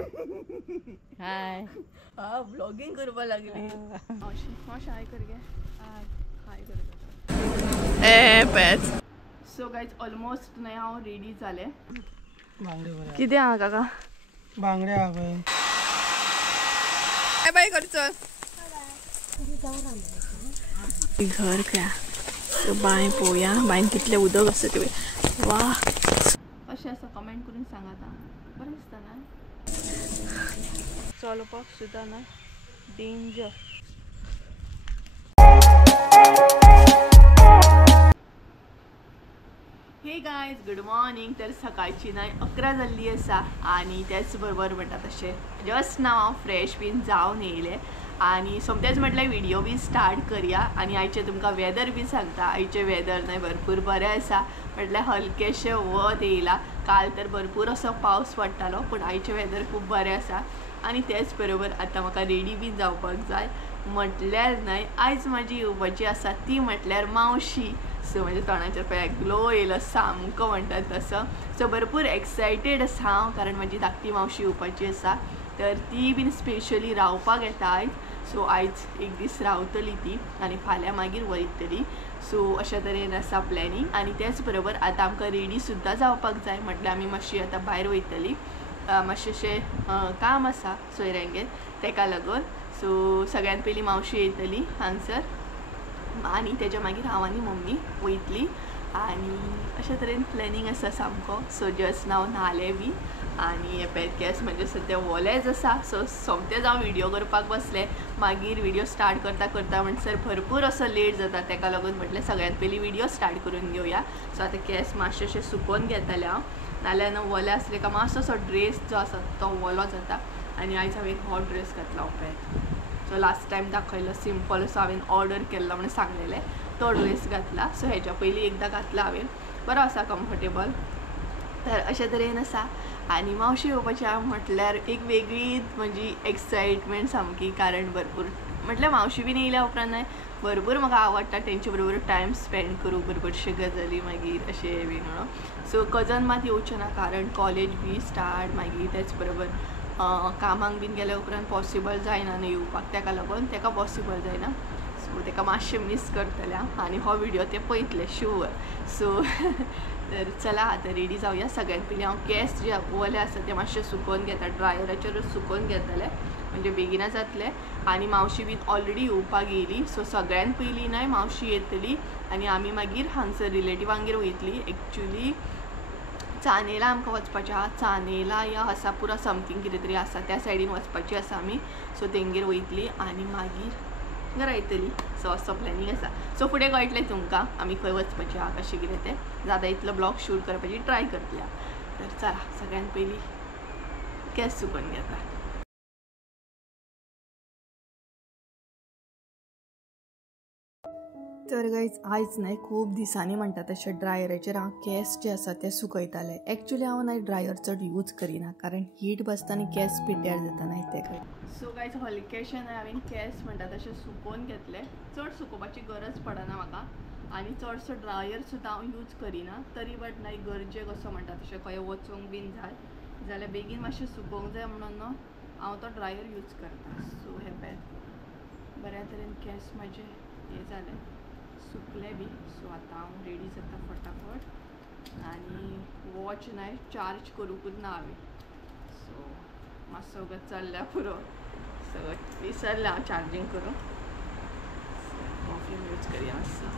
हाय हा ब्लॉगिंग करपा लागली मावशी हाय कर गे हाय कर ए पेच सो गाइज ऑलमोस्ट नाही हांव रेडी जाले किती आहा काका बांगडे हा बाय बाय बाय कर चल घर क्या बाय पोया बायन कितले उदक असतं ते वा अशें आसा कमेंट करून सांगा आता बरें दिसता ना चलपाक सुद्दां ना डेंजर हे गायज गुड मॉर्निंग तर सकाळची नाही 11 जाल्ली आसा आणि त्याच बरोबर म्हणटा तशें जस्ट नाव हांव फ्रेश बीन जावन येयलें आणि सोमतेच म्हटल्यार व्हिडिओ बी स्टार्ट करुया आणि आयचे तुमकां वेदर बी सांगता आयचे वेदर न्हय भरपूर बरें आसा म्हटल्यार हलकेशें वत येयला काल तर भरपूर असो पावस पडटालो पूण आयचे वेदर खूब बरें आसा आणि त्याच बरोबर आतां म्हाका रेडी बी जावपाक जाय म्हटल्यार न्हय आयज म्हाजी येवपाची आसा ती म्हटल्यार मावशी सो म्हणजे तोंडाचेर पळय ग्लो येयलो सामको म्हणटात तसो सो भरपूर एक्सायटेड आसा हांव कारण म्हाजी धाकटी मावशी येवपाची आसा तर ती बीन स्पेशली रावपाक येता आयज सो आयज एक दीस रावतली ती आनी फाल्यां मागीर वयतली सो अशा तरेन आसा प्लॅनिंग आनी त्याच बरोबर आतां आमकां रेडी सुद्दां जावपाक जाय म्हटल्यार आमी मातशी आतां भायर वयतली मातशें काम आसा सोयऱ्यांगेर तेका लागून सो सगळ्यान पयलीं मावशी येतली हांगसर आणि त्याच्या मागीर हांव आनी मम्मी वयतली आणि अशा तरेन प्लॅनिंग आसा सामको सो जस्ट नाव न्हाले बी आणि हे पळय केस म्हणजे सद्या वोलेच आसा सो सोमतेच हांव व्हिडिओ करपाक बसलें मागीर व्हिडिओ स्टार्ट करता करता म्हणसर भरपूर असो लेट जाता तेका लागून म्हटलें सगळ्यात पयलीं व्हिडिओ स्टार्ट करून घेवया सो आतां केस मातशे अशें सुकोवन घेतालें हांव नाल्यार न्हू वोले आसले काय मातसो असो ड्रेस जो आसा तो वोलो जाता आनी आयज हांवें हो ड्रेस घातला पळय सो लास्ट टायम दाखयलो सिंपल असो हांवें ऑर्डर केल्लो म्हणून सांगलेलें तो ड्रेस घातला सो हेच्या पयलीं एकदां घातला हांवें बरो आसा कम्फर्टेबल तर अशा तरेन आसा आनी मावशी येवपाची म्हटल्यार एक वेगळीच म्हणजे एक्सायटमेंट सामकी कारण भरपूर म्हटल्यार मावशी बीन येयल्या उपरांत भरपूर म्हाका आवडटा तेंचे बरोबर टायम स्पेंड करूं भरपूरशे गजाली मागीर अशें बीन म्हणून सो कजन मात येवचें ना कारण कॉलेज बी स्टार्ट मागीर तेच बरोबर कामाक बीन गेल्या उपरांत पॉसिबल जायना न्हू येवपाक तेका लागून तेका पॉसिबल जायना सो तेका मातशें मिस करतलें हांव आनी हो व्हिडिओ ते पळयतले शुअर सो तर चला आतां रेडी जावया सगळ्यात पयलीं हांव केस जे वले आसा ते मातशे सुकोवन घेता ड्रायराचेरूच सुकोवन घेतले म्हणजे बेगिना जातले आनी मावशी बीन ऑलरेडी येवपाक येयली सो सगळ्यात पयलीं न्हय मावशी येतली आनी आमी मागीर हांगसर रिलेटिवांगेर वयतली एक्चुली चानेला आमकां वचपाचें आहा चानेला या हसापुरा समथींग कितें तरी आसा त्या सायडीन वचपाची आसा आमी सो तेंगेर वयतली आनी मागीर घरा येतली सो असो प्लॅनिंग आसा सो फुडें कळटलें तुमकां आमी खंय वचपाचें आहा कशें कितें तें जाता इतलो ब्लॉग शूट करपाची ट्राय करतली तर चला सगळ्यात पयलीं केस सुकोवन घेता तर गायज आयज न्हय खूब दिसांनी म्हणटा तशें ड्रायराचेर हांव केस जे आसा ते सुकयताले एक्चुली हांव न्हय ड्रायर चड यूज करिना कारण हीट बसता आनी केस पिड्ड्यार जाता न्हय तेका सो गायज हलकेशें न्हय हांवें केस म्हणटा तशें सुकोवन घेतले चड सुकोवपाची गरज पडना म्हाका आनी चडसो ड्रायर सुद्दां हांव यूज करिना तरी बट न्हय गरजेक असो म्हणटा तशें खंय वचूंक बीन जाय जाल्यार बेगीन मातशें सुकोवंक जाय म्हणून न्हू हांव तो ड्रायर यूज करता सो हे पळय बऱ्या तरेन केस म्हाजे हे जाले सुकले बी सो आतां हांव रेडी जाता फटाफट आनी वॉच न्हय चार्ज करूंकूच ना हांवें सो मातसो वगत चल्ल्या पुरो सगळें विसरलें हांव चार्जींग करूं परफ्यूम यूज करया मातसो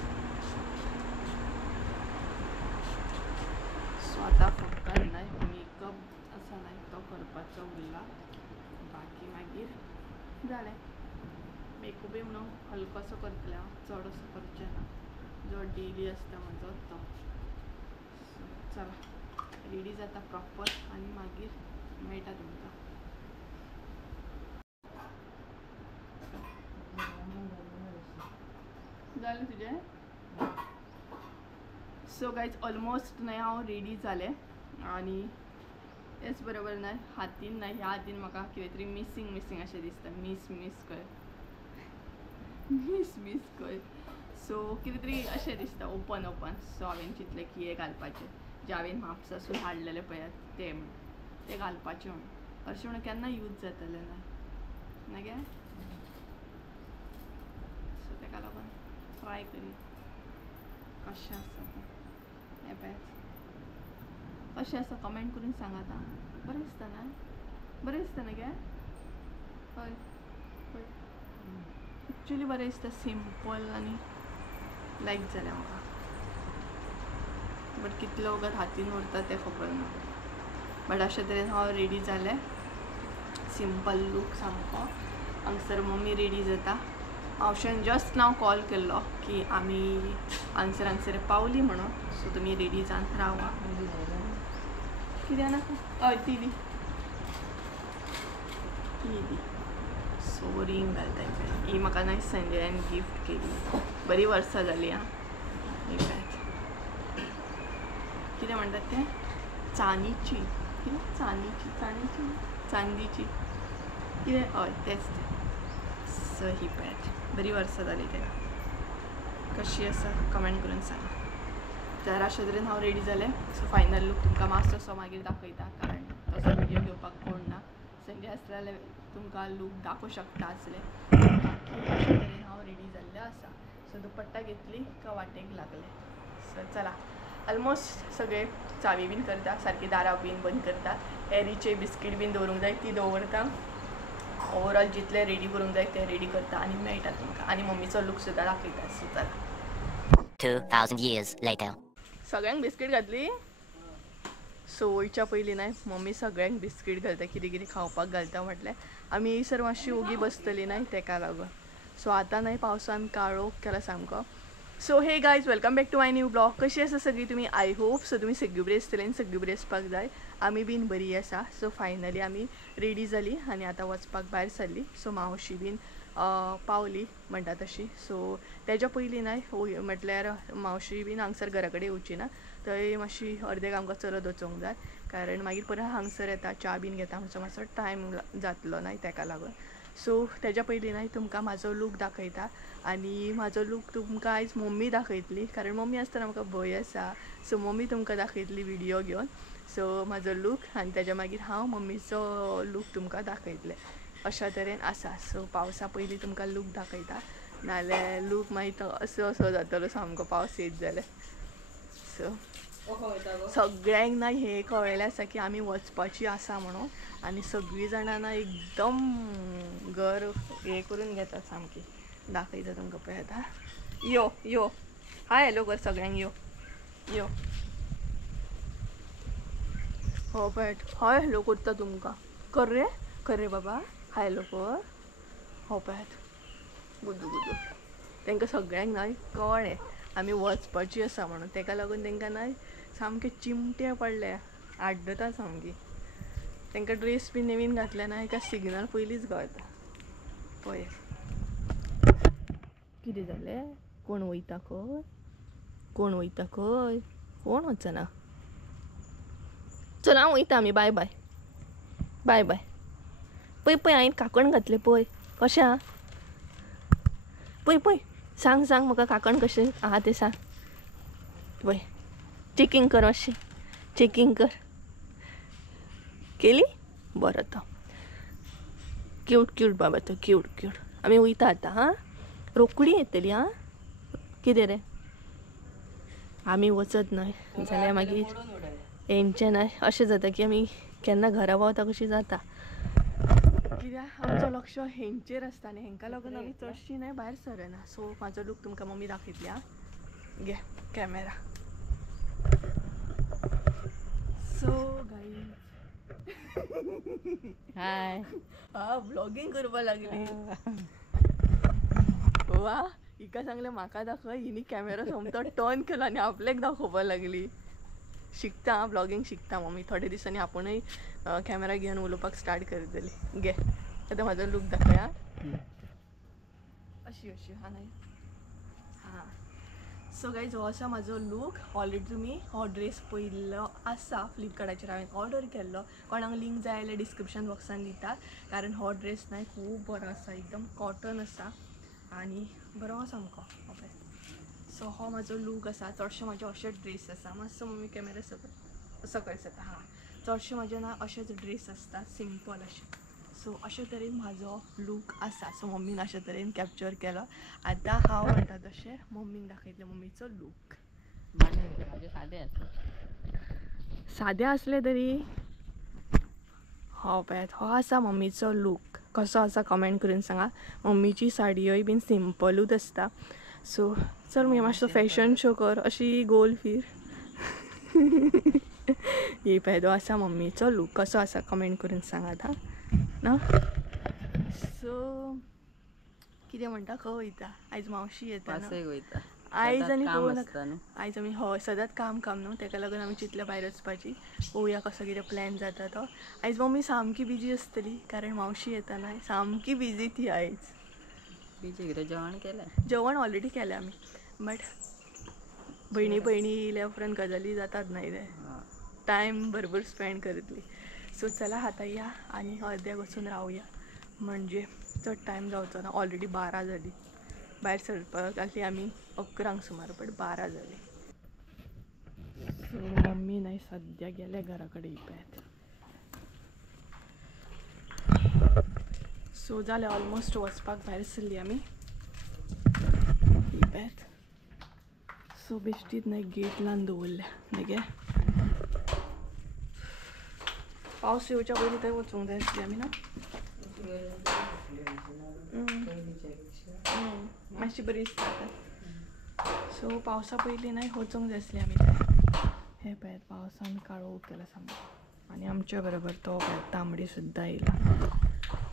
सो आतां फक्त न्हय मेकअप आसा न्हय तो करपाचो उरला बाकी मागीर जालें मेकअप बी म्हणून हलकोसो करतलें हांव चड असो करचें ना जो डेली आसता म्हजो तो चला रेडी जाता प्रॉपर आनी मागीर मेळटा तुमकां जालें तुजें सो गायज ऑलमोस्ट न्हय हांव रेडी जालें आनी तेच बरोबर न्हय हातीन न्हय ह्या हातीन म्हाका कितें तरी मिसींग अशें दिसता मिस कय सो कितें तरी अशें दिसता ओपन सो हांवें चिंतलें की हे घालपाचें जे हांवें म्हापसासून हाडलेले पळयात ते घालपाचें म्हणून हरशीं म्हणून केन्ना यूज जातलें ना नागे सो ताका लागून ट्राय करी कशें आसा तें हें पळय कशें आसा कमेंट करून सांग आतां बरें दिसता ना बरें दिसता ना गे हय हय एक्चुली बरें दिसता सिंपल आनी लायक जालें म्हाका बट कितलो वगत हातीन उरता तें खबर ना बट अशे तरेन हांव रेडी जालें सिंपल लूक सामको हांगसर मम्मी रेडी जाता हांवशें जस्ट नाव कॉल केल्लो की आमी हांगसर पावली म्हणून सो तुमी रेडी जावन रावा कित्याक नाका हय ती दी सो रिंग घालता ही म्हाका नायस संजयान गिफ्ट केली बरी वर्सां जाली आं कितें म्हणटात तें चांदीची कितें चांदीची कितें हय तेंच तें सो ही पॅट बरी वर्सां जाली तेका कशी आसा कमेंट करून सांगा तर अशे तरेन हांव रेडी जालें सो फायनल लूक तुमकां मातसोसो मागीर दाखयता कारण तसो व्हिडियो घेवपाक कोण ना संडे आसले जाल्यार तुमकां लूक दाखोवं शकता आसलें अशे तरेन हांव रेडी जाल्लें आसा सो दुपट्टा घेतली का वाटेक लागले सो चला ऑलमोस्ट सगळे चावी बीन करता सारकी दारां बीन बंद करता एरीचे बिस्कीट बीन दवरूंक जाय ती दवरता ओवरऑल जितले रेडी करूंक जाय ते रेडी करता आनी मेळटा तुमकां आनी मम्मीचो लूक सुद्दां दाखयता सो चला 2000 years later सगळ्यांक बिस्कीट घातली सो वयच्या पयलीं न्हय मम्मी सगळ्यांक बिस्कीट घालता कितें कितें खावपाक घालता म्हटल्यार आमी एसर मातशी ओगी बसतली न्हय तेका लागून सो आतां न्हय पावसान काळोख केला सामको so hey guys welcome back to my new blog कशी आसा सगळी तुमी आय होप सो तुमी सगळी बरी आसतली आनी सगळी बरी आसपाक जाय आमी बीन बरी आसा सो फायनली आमी रेडी जाली आनी आतां वचपाक भायर सरली सो मावशी बीन पावली म्हणटा तशी सो तेज्या पयलीं न्हय म्हटल्यार मावशी बीन हांगसर घरा कडेन येवची ना थंय मातशी अर्देक आमकां चलत वचोंक जाय कारण मागीर परत हांगसर येता च्या बीन घेता आमचो मातसो टायम जातलो न्हय तेका लागून सो तेज्या पयलीं न्हय तुमकां म्हाजो लूक दाखयता आनी म्हाजो लूक तुमकां आयज मम्मी दाखयतली कारण मम्मी आसतना म्हाका भंय आसा सो मम्मी तुमकां दाखयतली व्हिडियो घेवन सो म्हाजो लूक आनी तेज्या मागीर हांव मम्मीचो लूक तुमकां दाखयतलें अशा तरेन आसा सो पावसा पयलीं तुमकां लूक दाखयता नाल्यार लूक मागीर तो असो जातलो सामको पावस येत जाल्यार सो सगळ्यांक ना हे कळयलें आसा की आमी वचपाची आसा म्हणून आनी सगळीं जाणां ना एकदम घर हे करून घेता सामकी दाखयता तुमकां पळय आतां यो यो हाय हॅलो कर सगळ्यांक यो यो हो पळय हय हॅलो करता तुमकां कर रे बाबा हाय हॅलो कर हो पळय गुदू गुदू तांकां सगळ्यांक न्हय कळ्ळें आमी वचपाची आसा म्हणून तेका लागून तांकां न्हय सामके चिमटे पडले आड्डता सामकी तांकां ड्रेस बी नवीन घातले न्हय एका सिग्नल पयलींच कळटा पळय कितें जालें कोण वयता खंय कोण वचना चल हांव वयता आमी बाय बाय बाय बाय पळय हांवें काकण घातलें पळय कशें आहा पळय सांग म्हाका काकण कशें आहा तें सांग पळय चेकींग कर मातशें चेकींग कर केली बरो तो क्यूट बाबा तो क्यूट आमी वयता आतां हां रोखडी येतली हां कितें रे आमी वचत न्हय जाल्यार मागीर हेंचें न्हय अशें जाता की आमी केन्ना घरा पावता कशी जाता कित्याक आमचो लक्ष हेंचेर आसता आनी हेंका लागून आमी चडशीं न्हय भायर सरना सो म्हाजो लूक तुमकां मम्मी दाखयतली आं घे कॅमेरा सो गाईज हाय हा ब्लॉगिंग करपा लागली वा हिका सांगलें म्हाका दाखय हिनी कॅमेरा सोमतो टर्न केलो आनी आपल्याक दाखोवपा लागली शिकता हां ब्लॉगिंग शिकता मम्मी थोड्या दिसांनी आपुणूय कॅमेरा घेवन उलोवपाक स्टार्ट करतली घे आतां म्हाजो लूक दाखय हां अशी हा नाही हां सो गायज हो आसा म्हाजो लूक ऑलरेडी तुमी हो ड्रेस पयल्लो आसा फ्लिपकार्टाचेर हांवें ऑर्डर केल्लो कोणाक लिंक जाय जाल्यार डिस्क्रिप्शन बॉक्सान दिता कारण हो ड्रेस न्हय खूब बरो आसा एकदम कॉटन आसा आनी बरो सामको ओके सो हो म्हाजो लूक आसा चडशे म्हाजे अशे ड्रेस आसा मातसो मम्मी कॅमेरा सकयल सकयल जाता हां चडशे म्हजे ना अशेच ड्रेस आसता सिंपल अशे. सो अशे तरेन म्हाजो लूक आसा. सो मम्मीन अशे तरेन कॅप्चर केलो. आतां हांव म्हणटा तशें मम्मीक दाखयतलें मम्मीचो लूक. सादे असले तरी हो पळयात हो आसा मम्मीचो लूक. कसो आसा कमेंट करून सांगा. मम्मीची साडयोय बीन सिंपलूच आसता. सो चल मी मातसो फॅशन शो कर अशी गोल फीर. ही पळय आसा मम्मीचो लूक. कसो आसा कमेंट करून सांगात हा ना. सो कितें म्हणटा खंय वयता आयज मावशी येता ना. आयज आनी पळोवं नाका आयज आमी हय सदांच काम न्हू तेका लागून आमी चिंतल्या भायर वचपाची. पळोवया कसो कितें प्लॅन जाता तो. आयज मम्मी सामकी बिजी आसतली कारण मावशी येता ना. सामकी बिजी ती आयज. बिजी कितें जेवण केलें? जेवण ऑलरेडी केलें आमी. बट भयणी येयल्या उपरांत गजाली जातात न्हय ते. टायम भरपूर स्पेंड करतली. सो चला आतां या आनी अर्द्याक वचून रावया म्हणजे चड टायम जावचो ना. ऑलरेडी 12 जाली. भायर सरपाक लागली आमी 11 सुमार बट 12 जाली. सो मम्मी न्हय सद्या गेल्या घरा कडेन पळयात. सो जालें ऑलमोस्ट वचपाक भायर सरली आमी. पळयात सो बेश्टीत न्हय गेट लावन दवरल्या न्हय गे. पावस येवच्या पयलीं थंय वचूंक जाय आसली आमी ना. मातशी बरी दिसता. सो पावसा पयलीं न्हय वचूंक जाय आसली आमी. हे पळयात पावसान काळोख केला सामको. आनी आमच्या बरोबर तो पळयात तांबडी सुद्दां येयला.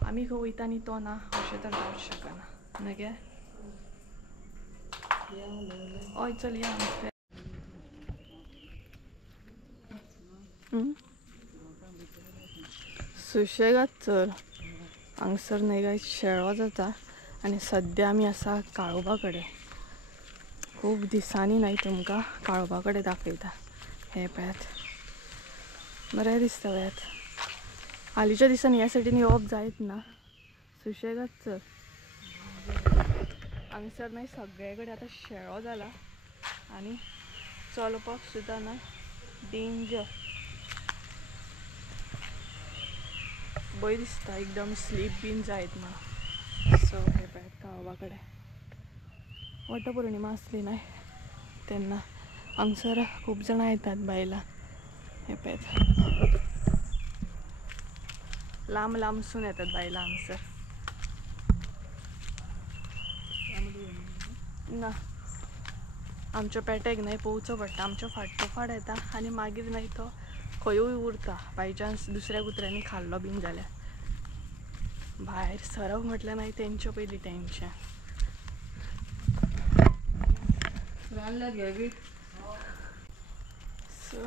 आमी खंय वयता न्ही तो ना अशें तर जावंच शकना न्हय गे. हय चल या. सुशेगाद चल हांगसर न्हय गाय शेळो जाता. आनी सद्या आमी आसा काळोबा कडेन. खूब दिसांनी न्हय तुमकां काळोबा कडेन दाखयता. हे पळयात बरें दिसता पळयात. हालींच्या दिसांनी ह्या सायडीन येवप जायत ना. सुशेगाद चल. हांगसर न्हय सगळे कडेन आतां शेळो जाला आनी चलपाक सुद्दां न्हय डेंजर. भंय दिसता एकदम स्लीप बीन जायत ना. सो हे पळयात काळोबा कडेन वटपौर्णिमा आसली न्हय तेन्ना हांगसर खूब जाणां येतात बायलां. हे पळयात लांब लांबसून येतात बायलां हांगसर. ना आमच्या पेट्याक न्हय पोवचो पडटा. आमच्या फाटोफाट येता आनी मागीर न्हय तो खंयूय उरता. बाय चान्स दुसऱ्या कुत्र्यांनी खाल्लो बीन जाल्यार. भायर सरप म्हटल्यार न्हय तेंच्या पयलीं टेंशन. सो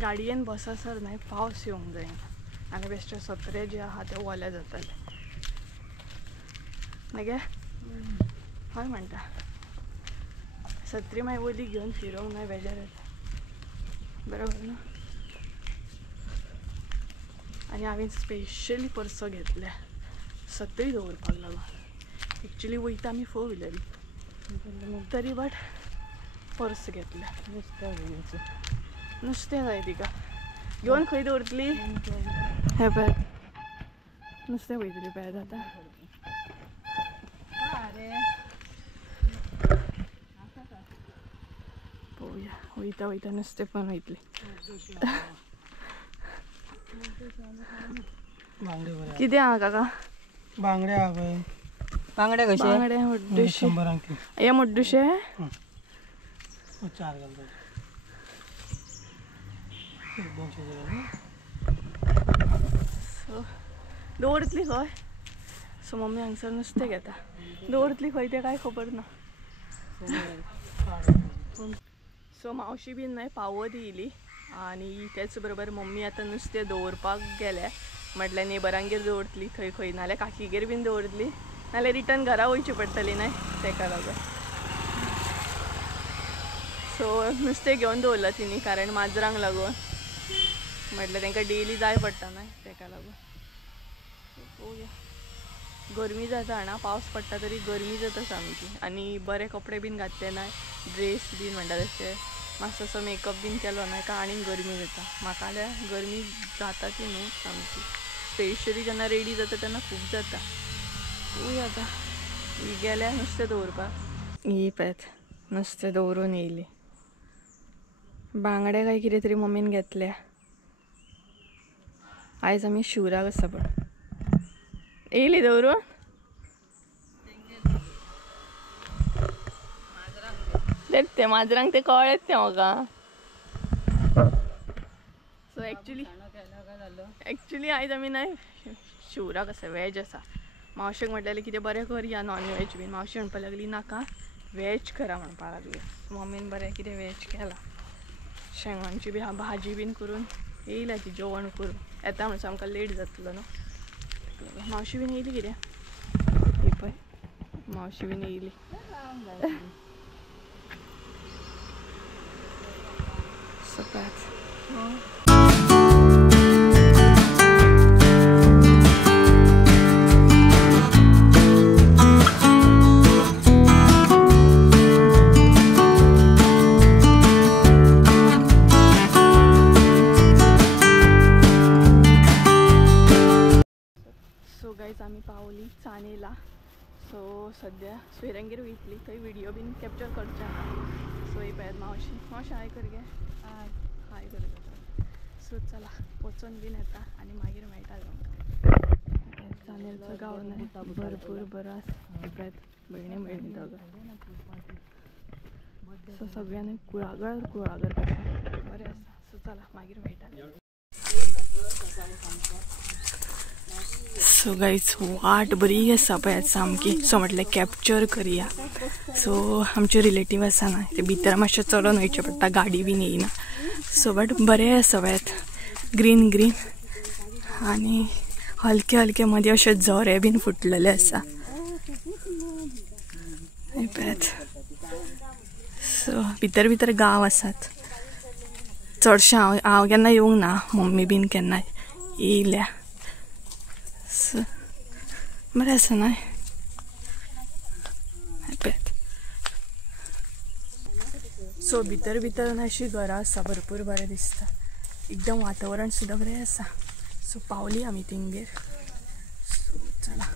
गाडयेन बससर न्हय पावस येवंक जायना आनी बेश्टे सत्रे जे आहा ते ओले जाताले न्हय गे. हय म्हणटा सत्री मागीर वली घेवन फिरोंक न्हय बेजार येता. बरोबर ना. आनी हांवें स्पेशली पर्सो घेतल्या सत्री दवरपाक लागून. एक्चुली वयता आमी 4 व्हिलरी तरी बट पर्स घेतल्या. नुस्तें जाय तिका घेवन खंय दवरतली. हे पळयात नुस्तें वयतली पळयात आतां. पळोवया वयता वयता नुस्तें पण वयतली. कितें आहा काका? बांगडे आहा पळय. बांगडे कशे? बांगडे मुड्डुशे. 100 की. हे मुड्डुशे 4 घालता. 200 सो दवरतली खंय. सो मम्मी हांगसर नुस्तें घेता. दवरतली खंय तें कांय खबर ना. सो मावशी बीन न्हय पावत येयली आनी तेच बरोबर मम्मी आतां नुस्तें दवरपाक गेल्या. म्हटल्यार नेबरांगेर दवरतली थंय खंय नाल्यार काकीगेर बीन दवरतली नाल्यार रिटर्न घरा वयची पडटली न्हय तेका लागून. सो नुस्तें घेवन दवरलां तिणी कारण माजरांक लागून. म्हटल्यार तांकां डेली जाय पडटा न्हय तेका लागून. पळोवया गरमी जाता हांगा. पावस पडटा तरी गरमी जाता सामकी. आनी बरे कपडे बीन घातले न्हय ड्रेस बीन म्हणटा तशें मातसो असो मेकअप बीन केलो ना का आनीक गरमी जाता म्हाका जाल्यार गरमी जाता ती न्हू सामकी स्पेशली जेन्ना रेडी जाता तेन्ना खूब जाता उय आतां ही गेल्या नुस्तें दवरपाक ही पळयत नुस्तें दवरून येयली बांगडे काय कितें तरी मम्मीन घेतल्या आयज आमी शिवराक आसा पण येयली दवरून ते माजरांक ते कळत ते म्हाका सो एक्चुली आयज आमी नाही शिवराक आसा वॅज आसा मावशेक म्हटलेलें कितें बरें करया नॉन वॅज बीन मावशी म्हणपाक लागली नाका वॅज करा म्हणपाक लागली मम्मीन बरें कितें वॅज केला शेंगांची बी भाजी बीन करून येयल्या ती जेवण करून येता म्हणून आमकां लेट जातलो न्हू मावशी बीन येयली कितें ही पळय मावशी बीन येयली सकाळच सो गाईज आम्ही पावली चानेला सो सध्या सोयऱ्यांगेर वयतली थंय व्हिडिओ बीन कॅप्चर करचे ना सो ही पळयत मावशी हाय कर गे हाय कर सो चला वचून बीन येता आनी मागीर मेळटा आमकां चानेलचो गांव न्हय भरपूर बरो आसा पळयत भयणी दोगां सो सगळ्यांनी कुळागर करता बरें आसा सो चला मागीर मेळटा सो गाईज वाट बरी आसा पळय सामकी सो म्हटलें कॅप्चर करया सो आमचे रिलेटीव आसा ना ते भितर मातशें चलोन वयचें पडटा गाडी बीन येयना सो बट बरें आसा पळयत ग्रीन ग्रीन आनी हलके हलके मदीं अशे झरे बीन फुटलेले आसा पळयत सो भितर भितर गांव आसात चडशें हांव केन्ना येवंक ना मम्मी बीन केन्नाय येयल्या बरें आसा न्हय पळयत सो भितर भितर अशी घरां आसा भरपूर बरें दिसता एकदम वातावरण सुद्दां बरें आसा सो पावली आमी थिंगेर सो चला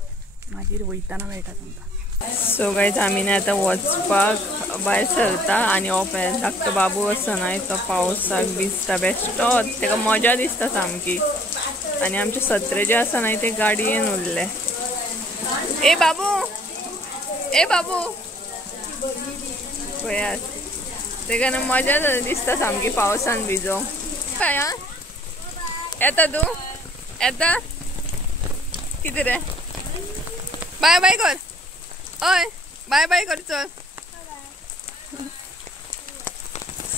मागीर वयताना मेळटा तुमकां सो गायज आमी न्हय आतां वचपाक भायर सरता आनी हो पळय धाकटो बाबू आसा न्हय तो पावसाक भिजता बेश्टो तेका मजा दिसता सामकी आनी आमचे सत्रे जे आसा न्हय ते गाडयेन उरले ए बाबू पळयात तेका न्हय मजा दिसता सामकी पावसान भिजोवंक काय आं येता तूं येता कितें रे बाय बाय कर हय बाय बाय कर चल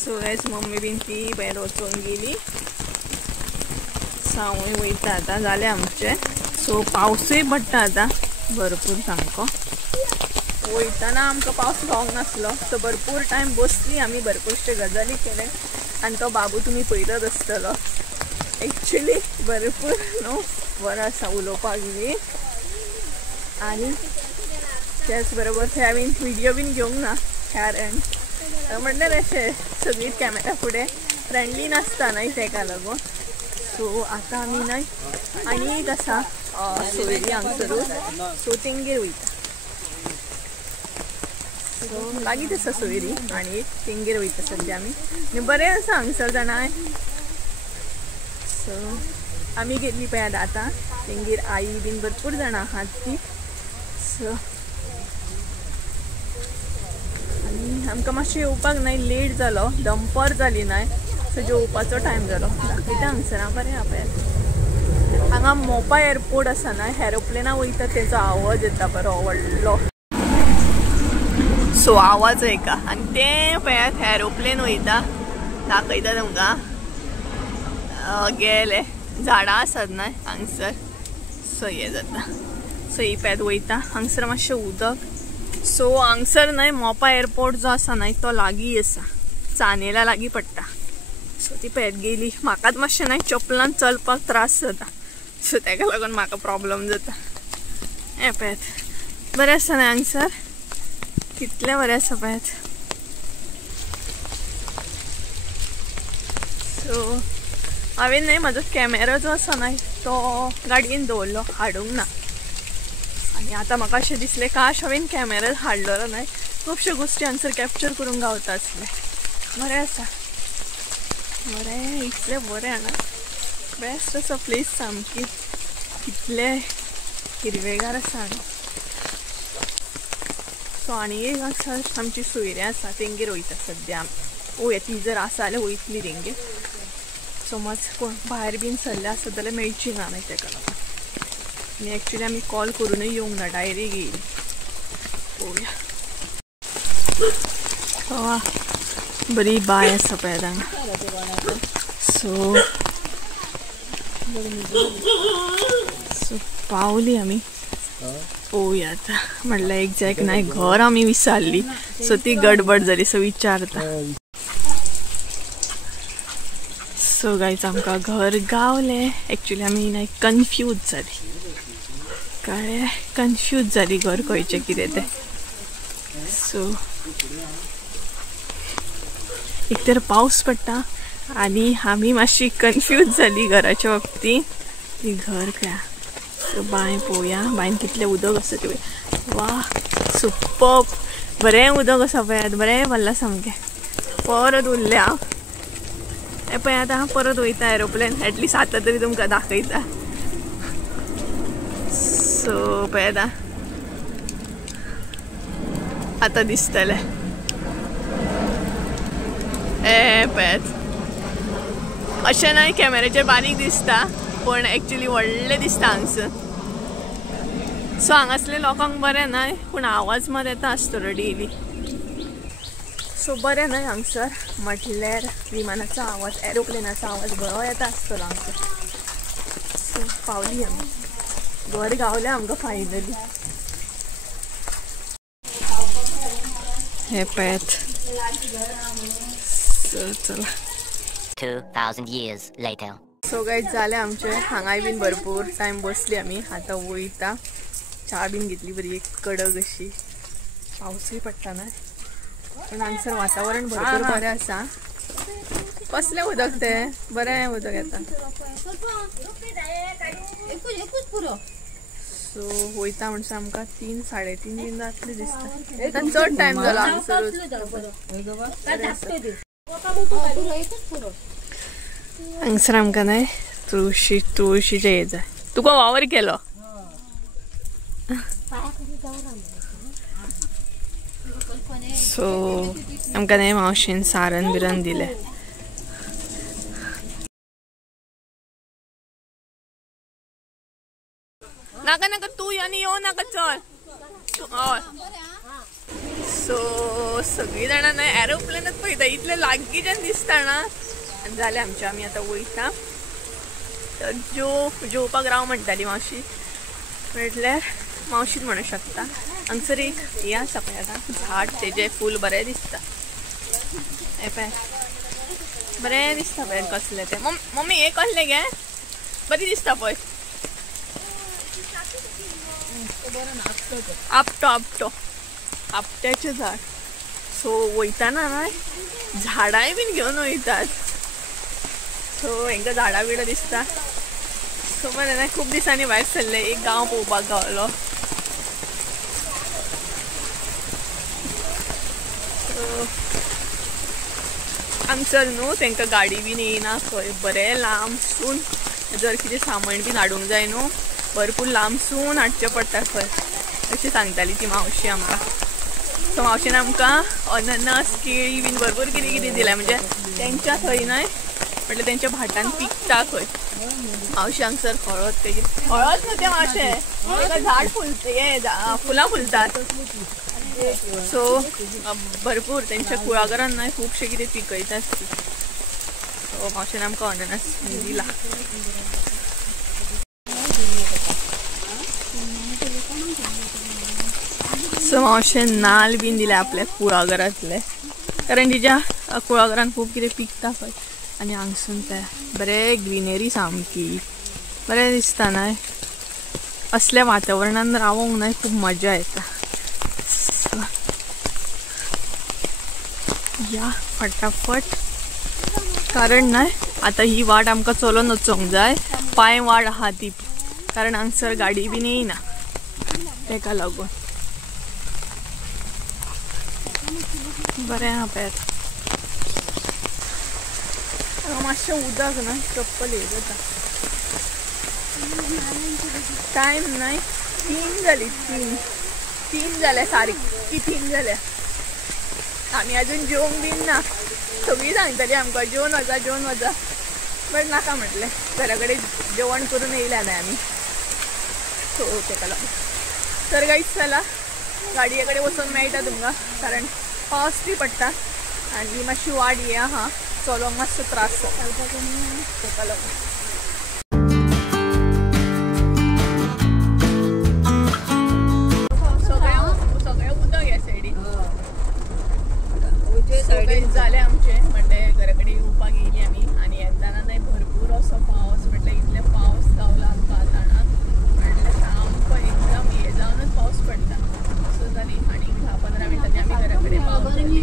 सो गायज मम्मी बीन ती भायर वचून गेली सावय वयता आतां जालें आमचें सो पावसूय पडटा आतां भरपूर सामको वयताना आमकां पावस गावंक नासलो सो भरपूर टायम बसली आमी भरपूरशे गजाली केले आनी तो बाबू तुमी पळयतच आसतलो एक्चुली भरपूर न्हू बरो आसा उलोवपाक बी आनी त्याच बरोबर थंय हांवें व्हिडिओ बीन घेवंक ना कारण म्हणल्यार अशें सगळी कॅमेरा फुडें फ्रेंडली नासता न्हय तेका लागून सो आतां आमी न्हय आनी एक आसा सोयरी हांगसरूच सो तेंगेर वयता सो लागींच आसा सोयरी आनी एक तेंगेर वयता सद्या आमी आनी बरें आसा हांगसर जाणां सो आमी गेल्ली पळय आतां तेंगेर आई बीन भरपूर जाणां आहात ती सो आनी आमकां मातशें येवपाक न्हय लेट जालो दनपार जाली न्हय सो जेवपाचो टायम जालो दाखयता हांगसर बरें आहा पळय हांगा मोपा एअरपोर्ट आसा न्हय एरोप्लेना वयता तेचो आवाज येता बरो व्हडलो सो आवाज ऐका आनी तें पळयात एरोप्लेन वयता दाखयता तुमकां गेले झाडां आसात न्हय हांगसर सो हें जाता सो ही पळयात वयता हांगसर मातशें उदक सो हांगसर न्हय मोपा एअरपोर्ट जो आसा न्हय तो लागीं आसा चानेला लागीं पडटा सो ती पळयत गेली म्हाकाच मातशें न्हय चपलान चलपाक त्रास जाता सो तेका लागून म्हाका प्रॉब्लेम जाता हें पळयत बरें आसा न्हय हांगसर कितलें बरें आसा पळयत सो हांवें न्हय म्हाजो कॅमेरा जो आसा न्हय तो गाडयेन दवरलो हाडूंक ना आनी आतां म्हाका अशें दिसलें काश हांवें कॅमेरा हाडलेलो न्हय खुबश्यो गोश्टी हांगसर कॅप्चर करूंक गावता आसले. बरें आसा बरें इतलें बरें हांगा बेस्ट आसा प्लेस सामकी कितलें हिरवेगार आसा हांगा. सो आनी एक आसा आमची सोयऱ्यां आसा तेंगेर वयता सद्या वोया ती जर आसा जाल्यार वयतली तेंगेर. समज कोण भायर बीन सरले आसत जाल्यार मेळची ना मागीर तेका लागून आनी एक्चुली आमी कॉल करूनय येवंक ना डायरेक्ट येयली. पळोवया बरी बाय आसा पळय हांगा. सो पावली आमी पळोवया आतां म्हणल्यार एक्झॅक्ट नाही घर आमी विसारली सो ती गडबड जाली सो विचारता. सो गायज आमकां घर गावलें. एक्चुली आमी नाही कन्फ्यूज जाली कळ्ळें कन्फ्यूज जाली घर खंयचें कितें तें. सो एक तर पावस पडटा आनी आमी मातशी कन्फ्यूज जाली घराच्या बाबतींत की घर खंय. सो बांय पळोवया बांयन कितलें उदक आसा तें. वा सुपर्ब बरें उदक आसा पळयात बरें भरलां सामकें. परत उरलें हांव हें पळय आतां हांव परत वयता एरोप्लेन एटलिस्ट आतां तरी तुमकां दाखयता. सो पळयात आतां दिसतलें पळयात अशें न्हय कॅमेराचेर बारीक दिसता पण एक्चुली व्हडलें दिसता हांगसर. सो हांगासले लोकांक बरें न्हय पूण आवाज मात येता आसतलो डेली. सो बरें न्हय हांगसर म्हटल्यार विमानाचो आवाज एरोप्लेनाचो आवाज बरो येता आसतलो हांगसर. सो पावली आमी घर गावलें आमकां फायनली. हे पळयात सो चला 2000 years later. सो गायज जालें आमचें हांगाय बीन भरपूर टायम बसली आमी. आतां वयता च्या बीन घेतली बरी एक कडक अशी. पावसूय पडटा न्हय पण हांगसर वातावरण भरपूर बरें आसा. कसलें उदक तें बरें उदक येता. सो वयता म्हणसर आमकां 3-3:30 बीन जातली दिसता. चड टायम जालो हांगसर. हांगसर आमकां न्हय तुळशीचें हें जाय. तुका वावर केलो सो आमकां न्हय मावशेन सारण बिरण दिलें. नाका नाका तू आनी येवं नाका चल. हय सो सगळीं जाणां न्हय एरोप्लेनच पळयता इतलें लागींच्यान दिसता ना. आनी जालें आमचें आमी आतां वयता. तर जेवपाक राव म्हणटाली मावशी म्हटल्यार मावशीच म्हणू शकता. हांगसर एक हें आसा पळय आतां झाड तेजें फूल बरें दिसता. हें पळय बरें दिसता पळय कसलें तें. मम्मी हें कसलें गे बरी दिसता पळय. आपटो आपट्याचें झाड. सो वयताना न्हय झाडांय बीन घेवन वयतात. सो हांकां झाडां बिडां दिसता. सो बरें न्हय खूब दिसांनी भायर सरले एक गांव पळोवपाक गावलो. हांगसर न्हू तांकां गाडी बीन येयना खंय बरें लांबसून जर कितें सामान बीन हाडूंक जाय न्हू भरपूर लांबसून हाडचें पडटा खंय अशी सांगताली ती मावशी आमकां. सो मावशेन आमकां अननस केळी बीन भरपूर कितें कितें दिलें म्हणजे तेंच्या थंय न्हय म्हटल्यार तेंच्या भाटान पिकता खंय. मावशी हांगसर हळद तेजी हळद न्हू तें मावशें ताका झाड फुलां फुलतात. सो भरपूर तेंच्या कुळागरान न्हय खुबशें कितें पिकयतात ती. सो मावशेन आमकां अननस दिला. सो मावशेन नाल्ल बीन दिले आपल्या कुळागरांतले कारण तिच्या कुळागरान खूब कितें पिकता खंय. आनी हांगसून तें बरें ग्रिनरी सामकी बरें दिसता न्हय. असल्या वातावरणान रावूंक न्हय खूब मजा येता. या फटाफट कारण न्हय आता ही वाट आमकां चलोन वचोंक जाय, पांय वाट आहा ती, कारण हांगसर गाडी बीन येयना तेका लागून. बरें आहा पेर मातशें उदक ना, चप्पल हे जाता. टायम नाही, 3 जाली, 3 जाल्या सारकी 3 जाल्या. आमी अजून जेवंक बीन ना. सगळीं सांगतली आमकां जेवण वचा, बट नाका म्हटलें, घरा कडेन जेवण करून येयल्या नाही आमी, सो तेका लागून. तर गाईच चला गाडये कडेन वचून मेळटा तुमकां, कारण पावस बी पडटा आनी मातशी वाट हे आहा, चलोंक मातसो त्रास जाता तेका लागून. सगळें उदक ह्या सायडीन जाले आमचे, म्हणजे घरा कडेन येवपाक येयली आमी. आनी येताना थंय भरपूर असो पावस, म्हटल्यार इतले पावस गावला आमकां आतां, म्हटल्यार सामको एकदम हे जावनच पावस पडटा. सो जाली आनी 10-15 मिनटांनी आमी घरा कडेन पावतली.